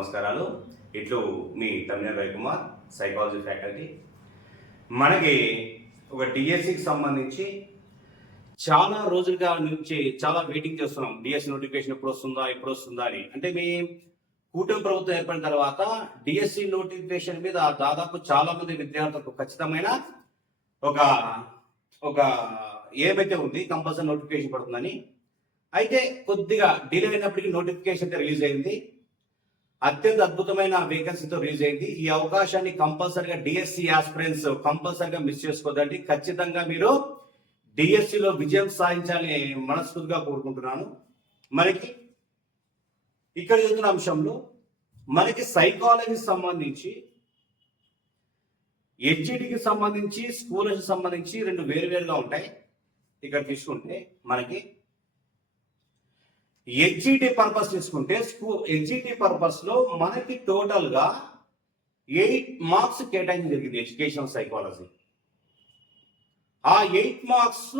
నమస్కారాలు. ఇట్లు మీ తమిళ రవికుమార్ సైకాలజీ ఫ్యాకల్టీ మనకి ఒక డిఎస్సికి సంబంధించి చాలా రోజులుగా నుంచి చాలా వెయిటింగ్ చేస్తున్నాం. డిఎస్సి నోటిఫికేషన్ ఎప్పుడు వస్తుందా ఎప్పుడు వస్తుందా అని. అంటే మీ కూటమి ప్రభుత్వం ఏర్పడిన తర్వాత డిఎస్సి నోటిఫికేషన్ మీద దాదాపు చాలా మంది విద్యార్థులకు ఖచ్చితమైన ఒక ఒక ఏమైతే ఉంది కంపల్సరీ నోటిఫికేషన్ పడుతుందని. అయితే కొద్దిగా డిలే అయినప్పటికీ నోటిఫికేషన్ అయితే రిలీజ్ అయింది. అత్యంత అద్భుతమైన వేకెన్సీతో రిలీజ్ అయింది. ఈ అవకాశాన్ని కంపల్సరిగా డిఎస్సి ఆస్పిరెంట్స్ కంపల్సరిగా మిస్ చేసుకోదండి. ఖచ్చితంగా మీరు డిఎస్సిలో విజయం సాధించాలని మనస్ఫూర్తిగా కోరుకుంటున్నాను. మనకి ఇక్కడ చూసిన అంశంలో మనకి సైకాలజీ సంబంధించి హెచ్జిటికి సంబంధించి స్కూల్కి సంబంధించి రెండు వేరువేరుగా ఉంటాయి. ఇక్కడ తీసుకుంటే మనకి హెచ్జిటి పర్పస్ తీసుకుంటే స్కూల్ హెచ్జిటి పర్పస్లో మనకి టోటల్గా ఎయిట్ మార్క్స్ కేటాయించి జరిగింది ఎడ్యుకేషన్ సైకాలజీ ఆ ఎయిట్ మార్క్స్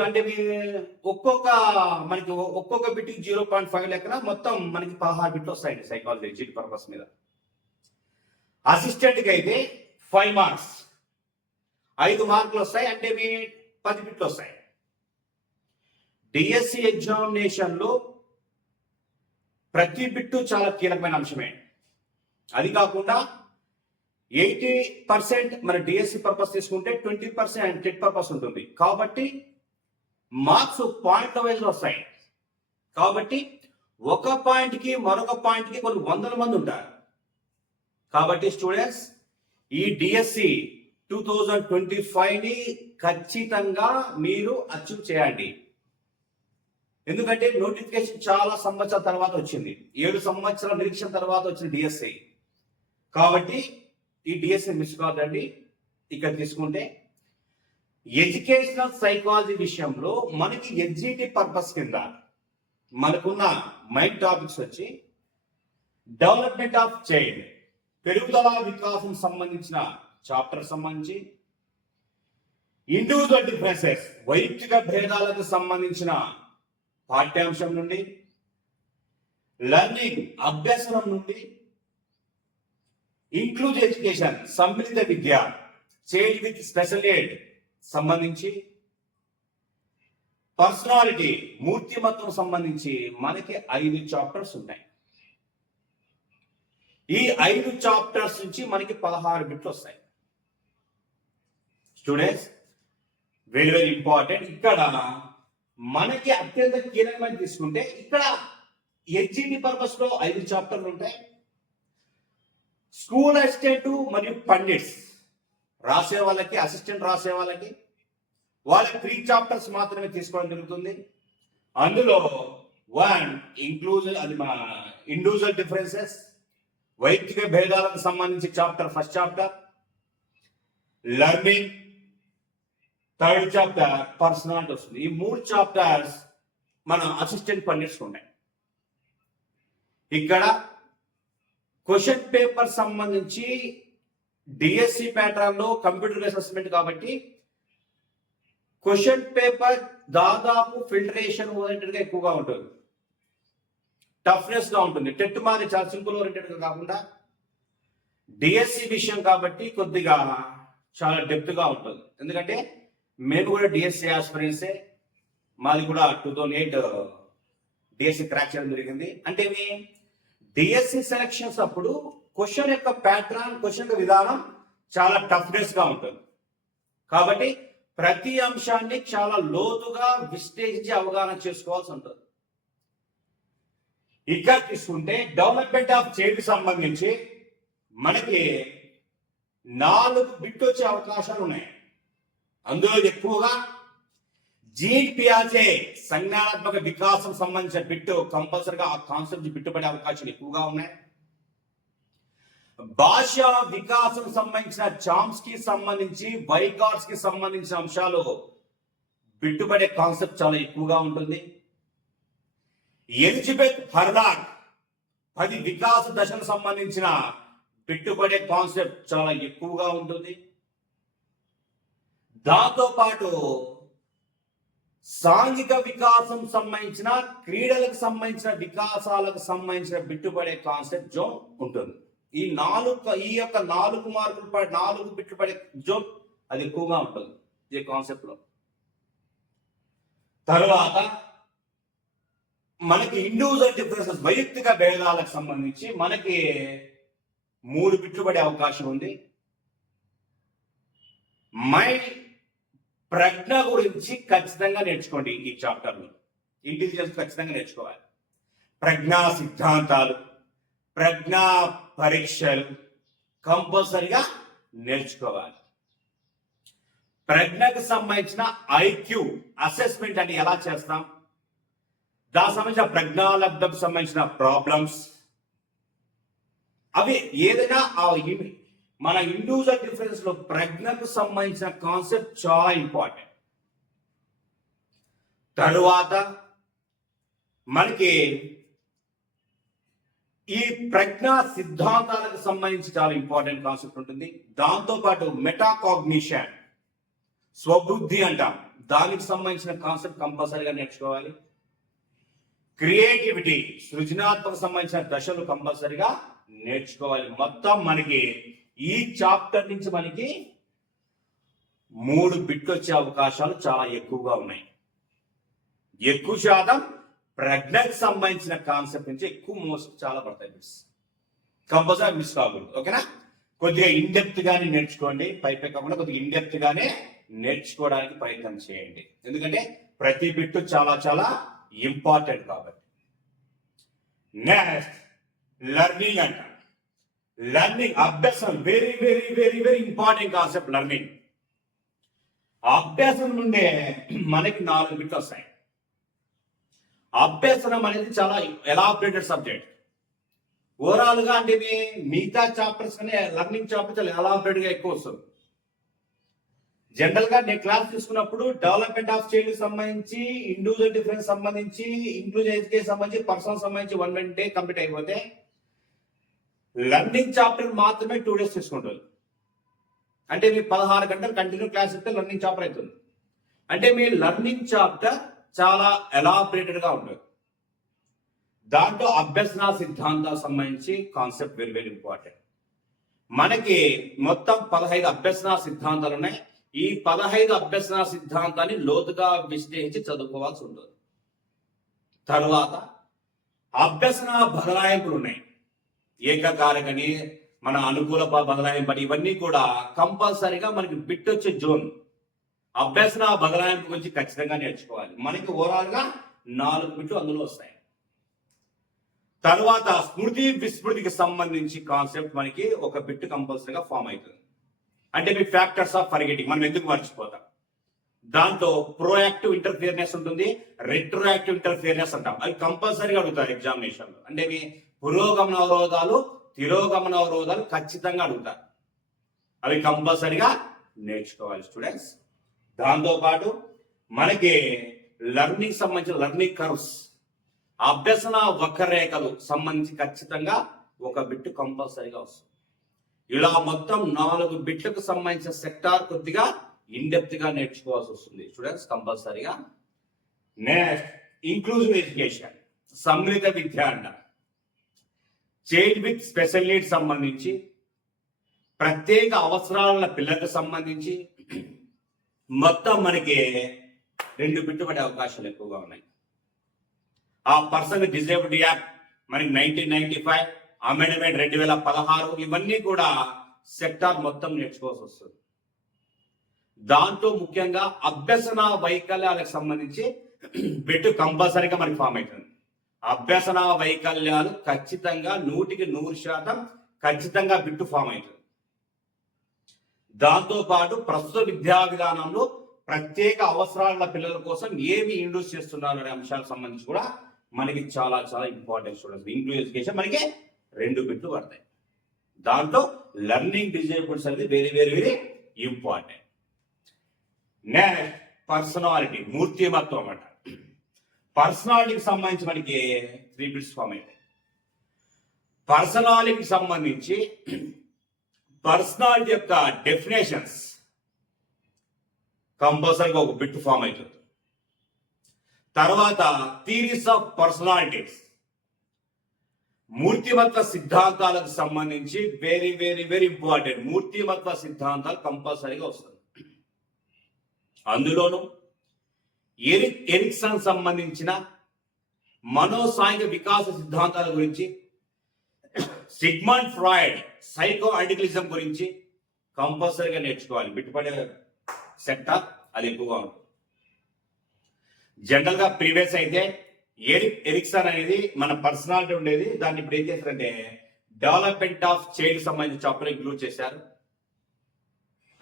అంటే మీ- ఒక్కొక్క మనకి ఒక్కొక్క బిట్కి జీరో పాయింట్ ఫైవ్ లెక్కన మొత్తం మనకి పదహారు బిట్లు వస్తాయండి సైకాలజీ హెచ్జిటి పర్పస్ మీద. అసిస్టెంట్కి అయితే ఫైవ్ మార్క్స్ ఐదు మార్కులు వస్తాయి అంటే మీ పది బిట్లు వస్తాయి. డిఎస్సి ఎగ్జామినేషన్లో ప్రతి బిట్టు చాలా కీలకమైన అంశమే. అది కాకుండా ఎయిటీ పర్సెంట్ మన డిఎస్సి పర్పస్ తీసుకుంటే ట్వంటీ పర్సెంట్ టెట్ పర్పస్ ఉంటుంది. కాబట్టి మార్క్స్ పాయింట్ల వైజ్ వస్తాయి. కాబట్టి ఒక పాయింట్కి మరొక పాయింట్కి కొన్ని వందల మంది ఉంటారు. కాబట్టి స్టూడెంట్స్ ఈ డిఎస్సి టూ థౌజండ్ ట్వంటీ ఫైవ్ని ఖచ్చితంగా మీరు అచీవ్ చేయండి. ఎందుకంటే నోటిఫికేషన్ చాలా సంవత్సరాల తర్వాత వచ్చింది. ఏడు సంవత్సరాల నిరీక్షణ తర్వాత వచ్చిన డిఎస్ఐ కాబట్టి ఈ డిఎస్ఐ మిస్ కాదండి ఇక్కడ తీసుకుంటే ఎడ్యుకేషనల్ సైకాలజీ విషయంలో మనకి ఎడ్జిటి పర్పస్ కింద మనకున్న మైండ్ టాపిక్స్ వచ్చి డెవలప్మెంట్ ఆఫ్ చైల్డ్ పెరుగుదల వికాసం సంబంధించిన చాప్టర్ సంబంధించి ఇండివిజువల్ డిఫరెన్సెస్ వైయక్తిక భేదాలకు సంబంధించిన పాఠ్యాంశం నుండి లర్నింగ్ అభ్యసనం నుండి ఇంక్లూజ్ ఎడ్యుకేషన్ సమ్మిళిత విద్య చైల్డ్ విత్ స్పెషల్ ఎయిడ్ సంబంధించి పర్సనాలిటీ మూర్తిమత్వం సంబంధించి మనకి ఐదు చాప్టర్స్ ఉన్నాయి. ఈ ఐదు చాప్టర్స్ నుంచి మనకి పదహారు బిట్లు వస్తాయి. స్టూడెంట్స్ వెరీ వెరీ ఇంపార్టెంట్ ఇక్కడ మనకి అత్యంత కీలకమైన తీసుకుంటే ఇక్కడ హెచ్జిటి పర్పస్లో ఐదు చాప్టర్లు ఉంటాయి. స్కూల్ అసిస్టెంట్ మరియు పండిట్స్ రాసే వాళ్ళకి అసిస్టెంట్ రాసే వాళ్ళకి వాళ్ళకి త్రీ చాప్టర్స్ మాత్రమే తీసుకోవడం జరుగుతుంది. అందులో వన్ ఇంక్లూజివ్ అది మా ఇండివిజువల్ డిఫరెన్సెస్ వైయక్తిక భేదాలకు సంబంధించి chapter first chapter learning third chapter personality వస్తుంది. ఈ మూడు చాప్టర్స్ మన అసిస్టెంట్ పండిట్స్ ఉన్నాయి. ఇక్కడ క్వశ్చన్ పేపర్ సంబంధించి డిఎస్సి ప్యాటర్న్లో కంప్యూటర్ అసెస్మెంట్ కాబట్టి క్వశ్చన్ పేపర్ దాదాపు ఫిల్టరేషన్ ఓరియంటెడ్గా ఎక్కువగా ఉంటుంది. టఫ్నెస్గా ఉంటుంది. టెట్ మాది చాలా సింపుల్ ఓరియంటెడ్గా కాకుండా డిఎస్సి విషయం కాబట్టి కొద్దిగా చాలా డెప్త్గా ఉంటుంది. ఎందుకంటే మేము కూడా డిఎస్సి ఆస్పిరెన్సే మాది కూడా two thousand eight DSC crack చేయడం జరిగింది. అంటే మీ డిఎస్సి సెలక్షన్స్ అప్పుడు క్వశ్చన్ యొక్క ప్యాటర్న్ క్వశ్చన్ యొక్క విధానం చాలా టఫ్నెస్గా ఉంటుంది. కాబట్టి ప్రతి అంశాన్ని చాలా లోతుగా విశ్లేషించి అవగాహన చేసుకోవాల్సి ఉంటుంది. ఇక్కడ తీసుకుంటే డెవలప్మెంట్ ఆఫ్ చైల్డ్ సంబంధించి మనకి నాలుగు బిట్ వచ్చే అవకాశాలు ఉన్నాయి. అందులో ఎక్కువగా జీన్ సంజ్ఞానాత్మక వికాసం సంబంధించిన బిట్టు కంపల్సరిగా ఆ కాన్సెప్ట్ బిట్టుపడే అవకాశాలు ఎక్కువగా ఉన్నాయి. భాష వికాసం సంబంధించిన చామ్స్కి సంబంధించి వైగార్డ్స్కి సంబంధించిన అంశాలు బిట్టుపడే కాన్సెప్ట్ చాలా ఎక్కువగా ఉంటుంది. ఎలిజబెత్ హర్లాక్ పది వికాస దశలకు సంబంధించిన పెట్టుబడే కాన్సెప్ట్ చాలా ఎక్కువగా ఉంటుంది. దాంతో పాటు సాంఘిక వికాసం సంబంధించిన క్రీడలకు సంబంధించిన వికాసాలకు సంబంధించిన బిట్టుపడే కాన్సెప్ట్ జోన్ ఉంటుంది. ఈ నాలుగు ఈ యొక్క నాలుగు మార్కులు పడే నాలుగు బిట్లు పడే జోన్ అది ఎక్కువగా ఉంటుంది ఈ కాన్సెప్ట్లో. తర్వాత మనకి ఇండివిజువల్ డిఫరెన్సెస్ వైయక్తిక భేదాలకు సంబంధించి మనకి మూడు బిట్లు పడే అవకాశం ఉంది. మై ప్రజ్ఞ గురించి ఖచ్చితంగా నేర్చుకోండి ఈ చాప్టర్లో ఇంటెలిజెన్స్ ఖచ్చితంగా నేర్చుకోవాలి. ప్రజ్ఞా సిద్ధాంతాలు ప్రజ్ఞా పరీక్షలు కంపల్సరిగా నేర్చుకోవాలి. ప్రజ్ఞకు సంబంధించిన ఐక్యూ అసెస్మెంట్ అని ఎలా చేస్తాం? దానికి సంబంధించిన ప్రజ్ఞాలబ్ధకు సంబంధించిన ప్రాబ్లమ్స్ అవి ఏదైనా ఆ మన ఇండివిజువల్ డిఫరెన్స్లో ప్రజ్ఞకు సంబంధించిన కాన్సెప్ట్ చాలా ఇంపార్టెంట్ తరువాత మనకి ఈ ప్రజ్ఞా సిద్ధాంతాలకు సంబంధించి చాలా ఇంపార్టెంట్ కాన్సెప్ట్ ఉంటుంది. దాంతో పాటు మెటాకాగ్నిషన్ స్వబుద్ధి అంటాం. దానికి సంబంధించిన కాన్సెప్ట్ కంపల్సరీగా నేర్చుకోవాలి. క్రియేటివిటీ సృజనాత్మక సంబంధించిన దశలు కంపల్సరీగా నేర్చుకోవాలి. మొత్తం మనకి ఈ చాప్టర్ నుంచి మనకి మూడు బిట్లు వచ్చే అవకాశాలు చాలా ఎక్కువగా ఉన్నాయి. ఎక్కువ శాతం ప్రజ్ఞకు సంబంధించిన కాన్సెప్ట్ నుంచి ఎక్కువ మోస్ట్ చాలా పడతాయి బిట్స్. కంపల్సరీ మిస్ కాకూడదు ఓకేనా? కొద్దిగా ఇండెప్త్ గానే నేర్చుకోండి పైపే కాకుండా కొద్దిగా ఇండెప్త్ గానే నేర్చుకోవడానికి ప్రయత్నం చేయండి. ఎందుకంటే ప్రతి బిట్టు చాలా చాలా ఇంపార్టెంట్ కాబట్టి. నెక్స్ట్ లర్నింగ్ అంటారు లెర్నింగ్ అభ్యాసం very very very very important concept learning అభ్యాసం నుండే మనకి నాలుగు బిట్లు వస్తాయి. అభ్యసనం అనేది చాలా ఎలాబరేటెడ్ సబ్జెక్ట్ ఓవరాల్గా అంటే మిగతా చాప్టర్స్ కన్నా లర్నింగ్ చాప్టర్ చాలా ఎలాబరేట్గా ఎక్కువ వస్తుంది. జనరల్గా నేను క్లాస్ తీసుకున్నప్పుడు డెవలప్మెంట్ ఆఫ్ చైల్డ్ సంబంధించి ఇండివిజువల్ డిఫరెన్స్ సంబంధించి ఇంక్లూజన్ ఎడ్యుకేషన్ సంబంధించి పర్సనల్ సంబంధించి వన్ వన్ డే కంప్లీట్ అయిపోతే లర్నింగ్ చాప్టర్ మాత్రమే టూ డేస్ తీసుకుంటుంది. అంటే మీ పదహారు గంటలు కంటిన్యూ క్లాస్ ఇస్తే లర్నింగ్ చాప్టర్ అవుతుంది. అంటే మీ లర్నింగ్ చాప్టర్ చాలా ఎలాబరేటెడ్గా ఉంటుంది. దాంట్లో అభ్యసన సిద్ధాంతాలకు సంబంధించి కాన్సెప్ట్ వెరీ వెరీ ఇంపార్టెంట్ మనకి మొత్తం పదహైదు అభ్యసన సిద్ధాంతాలు ఉన్నాయి. ఈ పదహైదు అభ్యసన సిద్ధాంతాన్ని లోతుగా విశ్లేషించి చదువుకోవాల్సి ఉంటుంది. తరువాత అభ్యసన బదలాయింపులు ఉన్నాయి. ఏకకారకని మన అనుకూల బదలాయింపని ఇవన్నీ కూడా కంపల్సరీగా మనకి బిట్ వచ్చే జోన్. అభ్యసన బదలాయింపు గురించి ఖచ్చితంగా నేర్చుకోవాలి. మనకి ఓవరాల్గా నాలుగు బిట్లు అందులో వస్తాయి. తర్వాత స్మృతి విస్మృతికి సంబంధించి కాన్సెప్ట్ మనకి ఒక బిట్ కంపల్సరీగా ఫామ్ అవుతుంది. అంటే మీ ఫ్యాక్టర్స్ ఆఫ్ ఫర్గెటింగ్ మనం ఎందుకు మర్చిపోతాం? దాంతో ప్రోయాక్టివ్ ఇంటర్ఫియర్నెస్ ఉంటుంది రెట్రోయాక్టివ్ ఇంటర్ఫియర్నెస్ అంటాం. అది కంపల్సరీగా అడుగుతారు ఎగ్జామినేషన్ అంటే మీ పురోగమన అవరోధాలు తిరోగమన అవరోధాలు ఖచ్చితంగా అడుగుతారు. అవి కంపల్సరీగా నేర్చుకోవాలి స్టూడెంట్స్. దాంతోపాటు మనకి లర్నింగ్ సంబంధించిన లర్నింగ్ కర్వ్స్ అభ్యసన వక్రరేఖలు సంబంధించి ఖచ్చితంగా ఒక బిట్ కంపల్సరీగా వస్తుంది. ఇలా మొత్తం నాలుగు బిట్లకు సంబంధించిన సెక్టార్ కొద్దిగా ఇండెప్త్గా నేర్చుకోవాల్సి వస్తుంది స్టూడెంట్స్ కంపల్సరీగా. నెక్స్ట్ ఇంక్లూజివ్ ఎడ్యుకేషన్ సమ్మిళిత విద్య అంట చైల్డ్ విత్ స్పెషల్ నీడ్స్ సంబంధించి ప్రత్యేక అవసరాల పిల్లలకు సంబంధించి మొత్తం మనకి రెండు పెట్టుబడి అవకాశాలు ఎక్కువగా ఉన్నాయి. ఆ పర్సన్ డిజేబుల్డ్ యాక్ట్ మనకి నైన్టీన్ నైన్టీ ఫైవ్ అమెండ్మెంట్ రెండు వేల పదహారు ఇవన్నీ కూడా సెక్టార్ మొత్తం నేర్చుకోవాల్సి వస్తుంది. దాంతో ముఖ్యంగా అభ్యసన వైకల్యాలకు సంబంధించి పెట్టు కంపల్సరీగా మనకి ఫామ్ అవుతుంది. అభ్యసన వైకల్యాలు ఖచ్చితంగా నూటికి నూరు శాతం ఖచ్చితంగా బిట్టు ఫామ్ అవుతుంది. దాంతో పాటు ప్రస్తుత విద్యా విధానంలో ప్రత్యేక అవసరాల పిల్లల కోసం ఏమి ఇండ్యూస్ చేస్తున్నారు అనే అంశాలకు సంబంధించి కూడా మనకి చాలా చాలా ఇంపార్టెంట్ స్టూడెంట్స్. ఇంక్లూ ఎడ్యుకేషన్ మనకి రెండు బిట్లు పడతాయి. దాంట్లో లెర్నింగ్ డిజేబుల్స్ అనేది very very very important. Next personality మూర్తిమత్వం అంట పర్సనాలిటీకి సంబంధించి మనకి త్రీ బిట్స్ ఫామ్ అవుతాయి పర్సనాలిటీకి సంబంధించి పర్సనాలిటీ యొక్క డెఫినేషన్స్ కంపల్సరీగా ఒక బిట్ ఫామ్ అవుతుంది. తర్వాత థీరీస్ ఆఫ్ పర్సనాలిటీస్. మూర్తిమత్వ సిద్ధాంతాలకు సంబంధించి వెరీ వెరీ వెరీ ఇంపార్టెంట్ మూర్తిమత్వ సిద్ధాంతాలు కంపల్సరీగా వస్తుంది. అందులోనూ ఎరిక్ ఎరిక్సన్ సంబంధించిన మనోసాంఘిక వికాస సిద్ధాంతాల గురించి సిగ్మండ్ ఫ్రాయిడ్ సైకో అడికలిజం గురించి కంపల్సరీగా నేర్చుకోవాలి. బిట్టుపడే సెక్టర్ అది ఎక్కువగా ఉంటుంది. జనరల్గా ప్రీవియస్ అయితే ఎరిక్ ఎరిక్సన్ అనేది మన పర్సనాలిటీ ఉండేది. దాన్ని ఇప్పుడు ఏం చేశారంటే డెవలప్మెంట్ ఆఫ్ చైల్డ్ సంబంధించి చాప్టర్ ఇంక్లూడ్ చేశారు.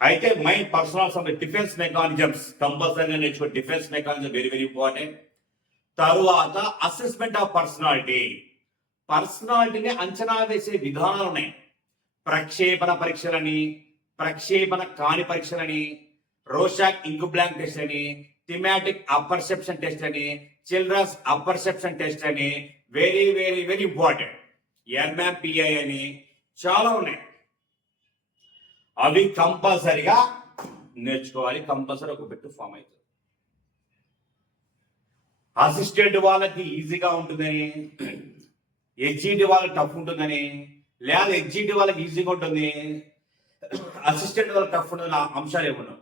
అయితే mind personal some defence mechanisms కంపల్సరీగా నేర్చుకో defence mechanism very very important తరువాత అసెస్మెంట్ ఆఫ్ పర్సనాలిటీ పర్సనాలిటీని అంచనా వేసే విధానాలు ఉన్నాయి. ప్రక్షేపణ పరీక్షలని ప్రక్షేపణ కాని పరీక్షలని రోషాక్ ఇంక్ బ్లాంక్ టెస్ట్ అని థిమాటిక్ అపర్సెప్షన్ టెస్ట్ అని చిల్డ్రన్స్ అపర్సెప్షన్ టెస్ట్ అని very very very important MMPI అని చాలా ఉన్నాయి. అవి కంపల్సరిగా నేర్చుకోవాలి కంపల్సరీ ఒక బిట్టు ఫామ్ అవుతుంది. అసిస్టెంట్ వాళ్ళకి ఈజీగా ఉంటుందని హెచ్ఈటి వాళ్ళకి టఫ్ ఉంటుందని లేదా ఎగ్జిట్ వాళ్ళకి ఈజీగా ఉంటుంది అసిస్టెంట్ వాళ్ళకి టఫ్ ఉంటుంది అంశాలు ఏమన్నా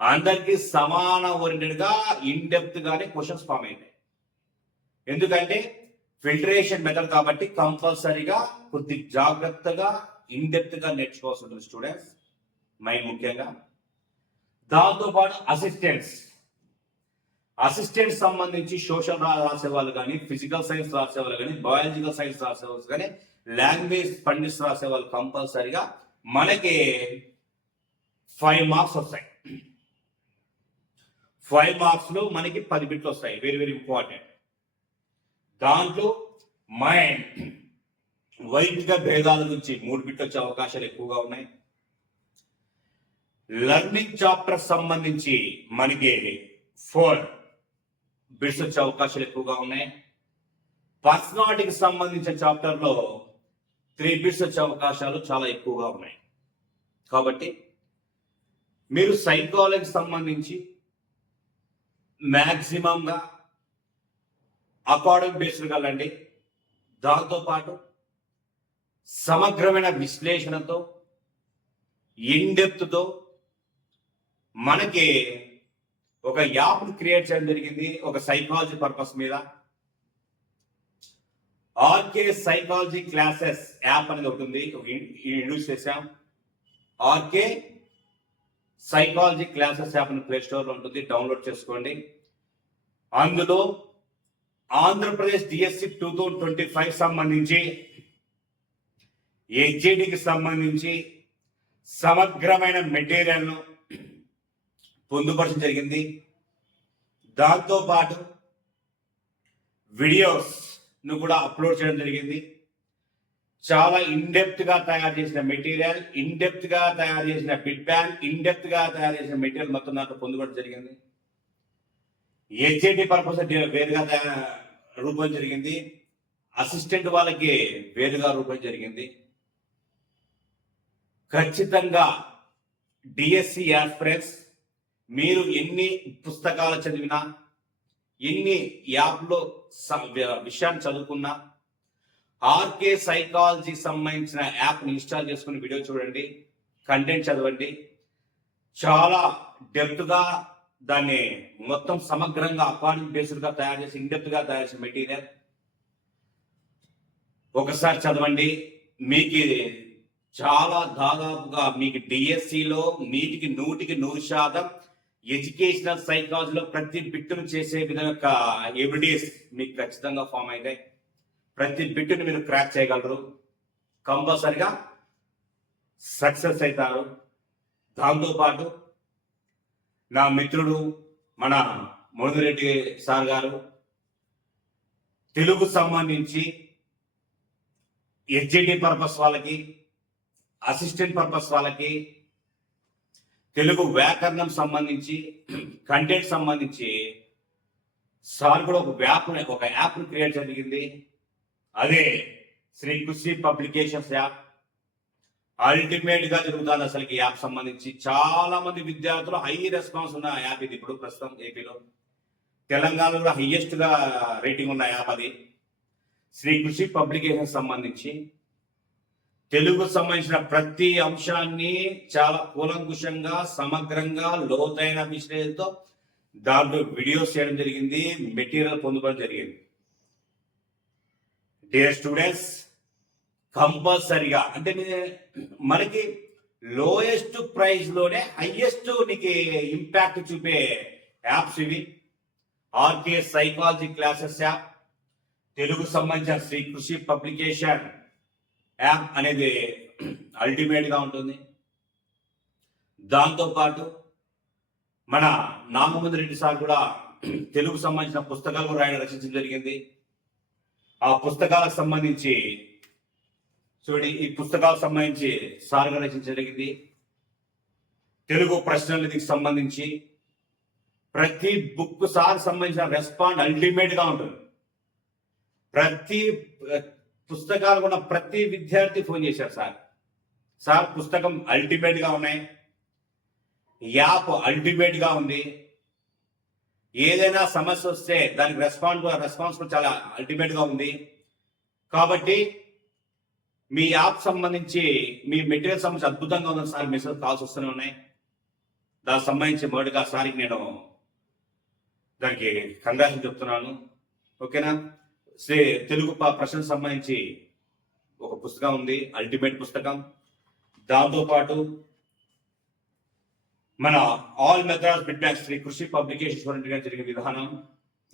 అందరికీ సమాన ఓరియంటెడ్గా ఇన్ గానే క్వశ్చన్స్ ఫామ్ అయినాయి ఎందుకంటే ఫిల్టరేషన్ మెథడ్ కాబట్టి కంపల్సరీగా కొద్ది జాగ్రత్తగా గా నేర్చుకోవాల్సి ఉంటుంది స్టూడెంట్స్ మైండ్ ముఖ్యంగా. దాంతో పాటు అసిస్టెంట్స్ అసిస్టెంట్ సంబంధించి సోషల్ రాసే వాళ్ళు కానీ ఫిజికల్ సైన్స్ రాసే వాళ్ళు కానీ బయాలజికల్ సైన్స్ రాసే వాళ్ళు కానీ లాంగ్వేజ్ పండిట్స్ రాసే వాళ్ళు కంపల్సరీగా మనకి ఫైవ్ మార్క్స్ వస్తాయి. ఫైవ్ మార్క్స్లో మనకి పది బిట్లు వస్తాయి. వెరీ వెరీ ఇంపార్టెంట్ దాంట్లో మైండ్ వైదిక భేదాల గురించి మూడు బిట్ వచ్చే అవకాశాలు ఎక్కువగా ఉన్నాయి. లర్నింగ్ చాప్టర్ సంబంధించి మనకి ఫోర్ బిట్స్ వచ్చే అవకాశాలు ఎక్కువగా ఉన్నాయి. పర్సనాలిటీకి సంబంధించిన చాప్టర్లో త్రీ బిట్స్ వచ్చే అవకాశాలు చాలా ఎక్కువగా ఉన్నాయి. కాబట్టి మీరు సైకాలజీకి సంబంధించి మ్యాక్సిమంగా అకాడమిక్ బేస్డ్ కలండి దాంతోపాటు సమగ్రమైన విశ్లేషణతో ఇన్డెప్త్తో మనకి ఒక యాప్ను క్రియేట్ చేయడం జరిగింది ఒక సైకాలజీ పర్పస్ మీద. ఆర్కే సైకాలజీ క్లాసెస్ యాప్ అనేది ఒకటి ఉంది. ఇంట్రడ్యూస్ చేశాం. RK psychology classes app play స్టోర్లో ఉంటుంది. డౌన్లోడ్ చేసుకోండి. అందులో Andhra Pradesh DSC two thousand twenty five సంబంధించి హెచ్జిడికి సంబంధించి సమగ్రమైన మెటీరియల్ను పొందుపరచడం జరిగింది. దాంతోపాటు వీడియోస్ను కూడా అప్లోడ్ చేయడం జరిగింది. చాలా ఇన్గా తయారు చేసిన మెటీరియల్ ఇన్గా తయారు చేసిన బిట్ బ్యాన్గా తయారు చేసిన మెటీరియల్ మొత్తం దాంట్లో పొందుకోవడం జరిగింది. హెచ్ఏటి పర్పస్ వేరుగా తయారు రూపం జరిగింది. అసిస్టెంట్ వాళ్ళకి వేరుగా రూపం జరిగింది. ఖచ్చితంగా డిఎస్సి యాస్పిరెంట్స్ మీరు ఎన్ని పుస్తకాలు చదివినా ఎన్ని యాప్లో విషయాన్ని చదువుకున్నా ఆర్కే సైకాలజీ సంబంధించిన యాప్ని ఇన్స్టాల్ చేసుకుని వీడియో చూడండి కంటెంట్ చదవండి. చాలా డెప్త్గా దాన్ని మొత్తం సమగ్రంగా అపాయింట్ బేస్డ్గా తయారు చేసి ఇన్డెప్త్గా తయారు చేసిన మెటీరియల్. ఒకసారి చదవండి మీకు చాలా దాదాపుగా మీకు డిఎస్సిలో నీటికి నూటికి నూరు శాతం ఎడ్యుకేషనల్ సైకాలజీలో ప్రతి బిట్టును చేసే విధంగా ఎవిడెన్స్ మీకు ఖచ్చితంగా ఫామ్ అయితే ప్రతి బిట్టును మీరు క్రాక్ చేయగలరు. కంపల్సరిగా సక్సెస్ అవుతారు. దాంతోపాటు నా మిత్రుడు మన మోదిరెడ్డి సార్ గారు తెలుగు సంబంధించి హెచ్ఐడి పర్పస్ వాళ్ళకి అసిస్టెంట్ పర్పస్ వాళ్ళకి తెలుగు వ్యాకరణం సంబంధించి కంటెంట్ సంబంధించి సార్ కూడా ఒక వ్యాప్ ఒక యాప్ క్రియేట్ జరిగింది. అదే శ్రీ కృషి పబ్లికేషన్స్ యాప్. అల్టిమేట్గా జరుగుతుంది అసలు ఈ యాప్ సంబంధించి. చాలా మంది విద్యార్థులు హై రెస్పాన్స్ ఉన్న యాప్ ఇది ఇప్పుడు ప్రస్తుతం ఏపీలో. తెలంగాణలో హైయెస్ట్గా రేటింగ్ ఉన్న యాప్ అది. శ్రీ కృషి పబ్లికేషన్ సంబంధించి. తెలుగు సంబంధించిన ప్రతి అంశాన్ని చాలా కూలంకుషంగా సమగ్రంగా లోతైన విశ్లేషణతో దాంట్లో వీడియోస్ చేయడం జరిగింది మెటీరియల్ పొందుకోవడం జరిగింది. డియర్ స్టూడెంట్స్ కంపల్సరిగా అంటే మీ- మనకి లోయెస్ట్ ప్రైస్లోనే హైయెస్ట్ నీకు ఇంపాక్ట్ చూపే యాప్స్ ఇవి. RK psychology classes app Telugu సంబంధించిన శ్రీ కృషి పబ్లికేషన్ యాప్ అనేది అల్టిమేట్గా ఉంటుంది. దాంతో పాటు మన నాగమంది రెడ్డి సార్ కూడా తెలుగు సంబంధించిన పుస్తకాలు రాయడం రచించడం జరిగింది. ఆ పుస్తకాలకు సంబంధించి చూడండి ఈ పుస్తకాలకు సంబంధించి సార్గా రచించడం జరిగింది. తెలుగు ప్రశ్నలకి సంబంధించి ప్రతి బుక్ సార్ సంబంధించిన రెస్పాండ్ అల్టిమేట్గా ఉంటుంది. ప్రతి పుస్తకాలు ఉన్న ప్రతి విద్యార్థి ఫోన్ చేశారు సార్. సార్ పుస్తకం అల్టిమేట్గా ఉన్నాయి. యాప్ అల్టిమేట్గా ఉంది. ఏదైనా సమస్య వస్తే దానికి రెస్పాన్స్ రెస్పాన్స్ చాలా అల్టిమేట్గా ఉంది. కాబట్టి మీ యాప్ సంబంధించి మీ మెటీరియల్ సంబంధించి అద్భుతంగా ఉంది సార్ మెసేజ్ కాల్స్ వస్తూనే ఉన్నాయి. దానికి సంబంధించి మొదటిగా సార్కి నేను దానికి కంగ్రాషన్ చెప్తున్నాను. ఓకేనా? శ్రీ తెలుగు ప- ప్రశ్నకు సంబంధించి ఒక పుస్తకం ఉంది అల్టిమేట్ పుస్తకం. దాంతోపాటు మన all Madras bit bank Sri Krishi publication జరిగిన విధానం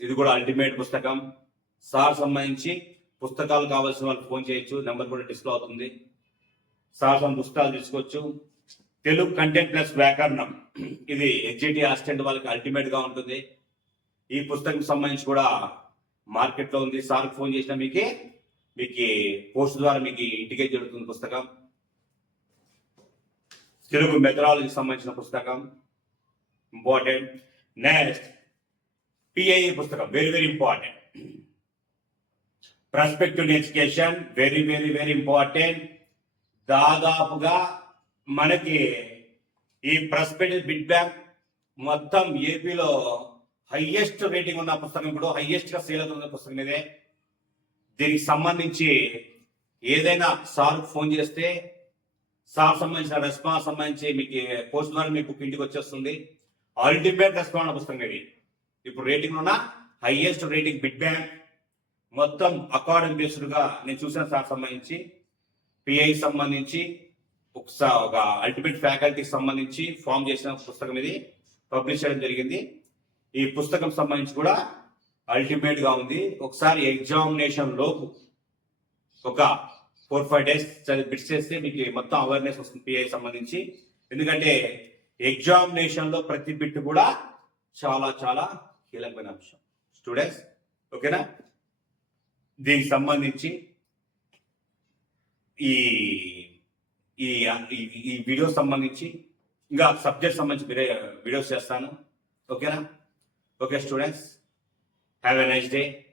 ఇది కూడా అల్టిమేట్ పుస్తకం. సార్ సంబంధించి పుస్తకాలు కావాల్సిన వాళ్ళు ఫోన్ చేయొచ్చు నెంబర్ కూడా డిస్ప్లే అవుతుంది. సార్ some పుస్తకాలు తీసుకోవచ్చు. తెలుగు కంటెంట్ ప్లస్ వ్యాకరణం. ఇది హెచ్జిటి అసిస్టెంట్ వాళ్ళకి అల్టిమేట్గా ఉంటుంది. ఈ పుస్తకం సంబంధించి కూడా మార్కెట్లో ఉంది. సార్ ఫోన్ చేసిన మీకే మీకు పోస్ట్ ద్వారా మీకు ఇంటికే జరుగుతుంది పుస్తకం. తెలుగు మెథడాలజీకి సంబంధించిన పుస్తకం. ఇంపార్టెంట్ నెక్స్ట్ పిఐఏ పుస్తకం. Very very important perspective education very very very important దాదాపుగా మనకి ఈ ప్రస్పెక్టివ్ బిడ్ బ్యాంక్ మొత్తం ఏపీలో హైయెస్ట్ రేటింగ్ ఉన్న పుస్తకం ఇప్పుడు హయ్యెస్ట్గా సేల్ అవుతున్న పుస్తకం ఇదే దీనికి సంబంధించి ఏదైనా సార్ ఫోన్ చేస్తే సార్ సంబంధించిన రెస్పాన్స్ సంబంధించి మీకు పోస్ట్ ద్వారా మీ బుక్ ఇంటికి వచ్చేస్తుంది. అల్టిమేట్ రెస్పాన్స్ పుస్తకం ఇది. ఇప్పుడు రేటింగ్ ఉన్న హైయెస్ట్ రేటింగ్ బిడ్ బ్యాంక్ మొత్తం అకార్డింగ్ బేస్డ్గా నేను చూసిన సార్ సంబంధించి పిఐ సంబంధించి ఒకసారి ఒక అల్టిమేట్ ఫ్యాకల్టీకి సంబంధించి ఫామ్ చేసిన పుస్తకం ఇది. పబ్లిష్ చేయడం జరిగింది. ఈ పుస్తకం సంబంధించి కూడా అల్టిమేట్గా ఉంది. ఒకసారి ఎగ్జామినేషన్ లోపు ఒక ఫోర్ ఫైవ్ డేస్ చదివి బిట్స్ చేస్తే మీకు మొత్తం అవేర్నెస్ వస్తుంది పిఐ సంబంధించి. ఎందుకంటే ఎగ్జామినేషన్లో ప్రతి బిట్ కూడా చాలా చాలా కీలకమైన అంశం. స్టూడెంట్స్ ఓకేనా దీనికి సంబంధించి ఈ ఈ ఈ- వీడియో సంబంధించి ఇంకా సబ్జెక్ట్ సంబంధించి వీడియోస్ uh, చేస్తాను. ఓకేనా Okay, students, have a nice day.